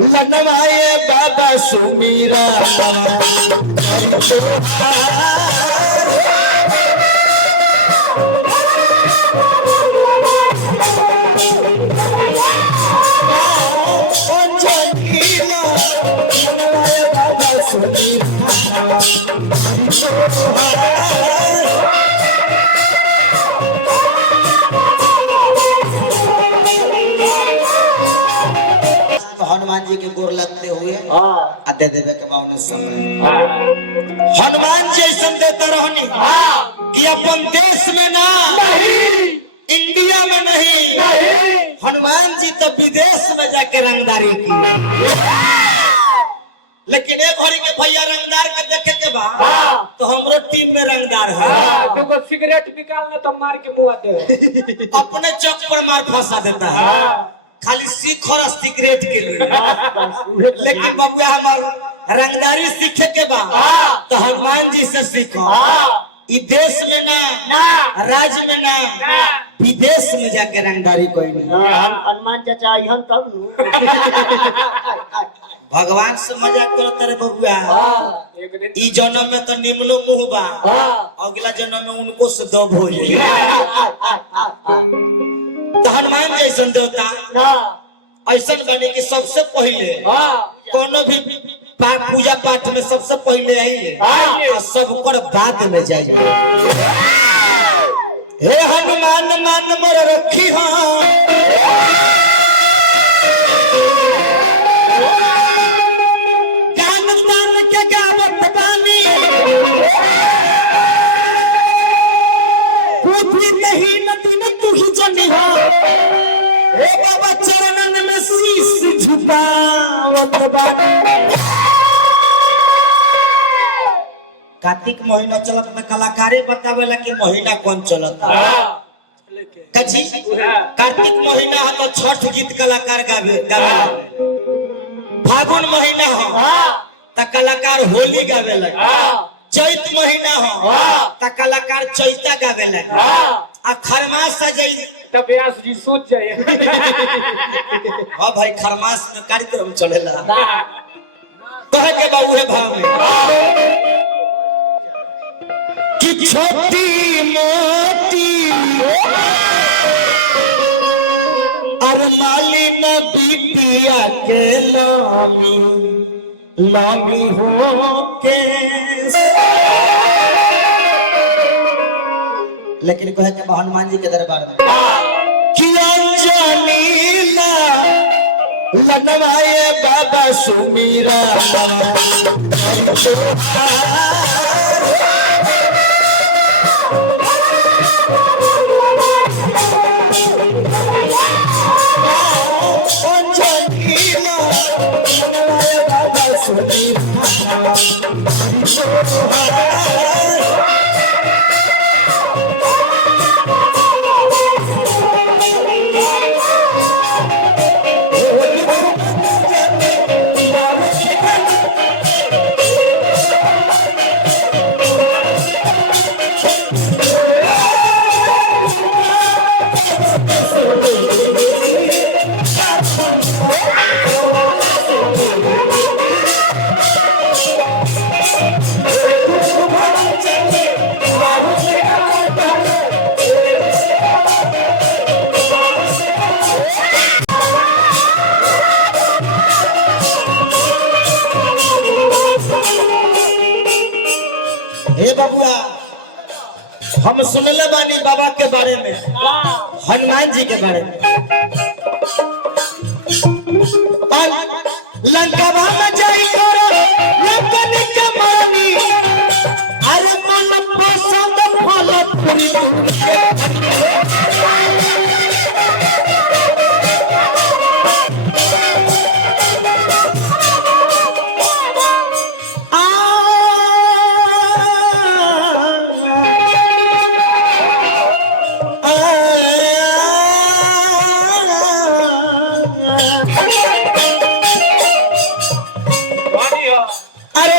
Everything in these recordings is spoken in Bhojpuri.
लनवाए बाबा सुमीरा हनुमान जी के गोर लगते हुए दे देवे के बावन समय हनुमान जी ऐसा देता रहनी कि अपन देश में ना इंडिया में नहीं हनुमान जी तो विदेश में जाके रंगदारी की। लेकिन एक घड़ी के भैया रंगदार के देखे के बाद तो हमरो टीम में रंगदार है। देखो सिगरेट निकालना तो मार के मुआ दे अपने चौक पर मार फंसा देता है खाली सीख और सिगरेट के लिए। लेकिन बबुआ हमार रंगदारी सीखे के बाद तो हनुमान जी से सीखो। ई देश में ना राज्य में ना विदेश में जाके रंगदारी कोई नहीं। हनुमान चाचा यहाँ तब भगवान से मजाक करते रे बबुआ। ई जन्म में तो निमलो मुंह बा अगला जन्म में उनको से दब हो जाए। तो हनुमान जैसन देवता ऐसा बने कि सबसे पहले कोनो भी पूजा पाठ में सबसे पहले आइए सब कर बाद में जाइए। हे हनुमान मान मोर रखी गान तान के गावत बानी पृथ्वी नहीं नदी में तू ही जनी हो। हे बाबा चरणन में शीश झुकावत बानी। कार्तिक महीना चलत में कलाकारे बतावेला कि महीना कौन चलता कजी कार्तिक महीना है तो छठ गीत कलाकार गावे फागुन महीना हो तो कलाकार होली गावेला चैत महीना हो तो कलाकार चैता गावेला आ खरमास आ जाई तब व्यास जी सोच जाए। हां भाई खरमास में कार्यक्रम चलेला कहे के बाबू है भाव में कि छोटी मोटी अरमाली न बिटिया के लामी हो के। लेकिन कहे के हनुमान जी के दरबार में कि अंजनीला लनवाए बाबा सुमीरा हम सुनले बानी बाबा के बारे में हनुमान जी के बारे में लंका में जाई करो लंकन के मानी अरे मन पसंद फल पूरी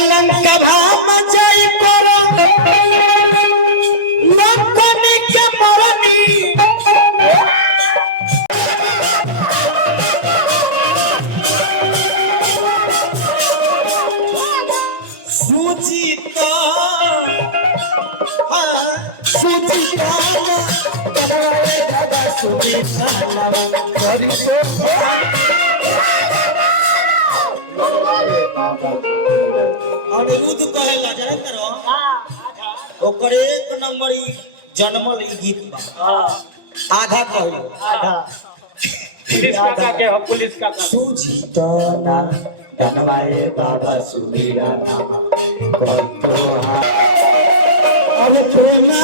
लंका में जाई करो लंकन के सुमिराना बनवाए बाबा सुमिराना करी तो अनिरुद्ध कहेला जाने करो ओकर एक नंबर ई जन्मल ई गीत बा आधा कहलो आधा पुलिस काका के हो पुलिस काका सूझी तो ना बनवाए बाबा सुमिराना करी तो अरे तो ना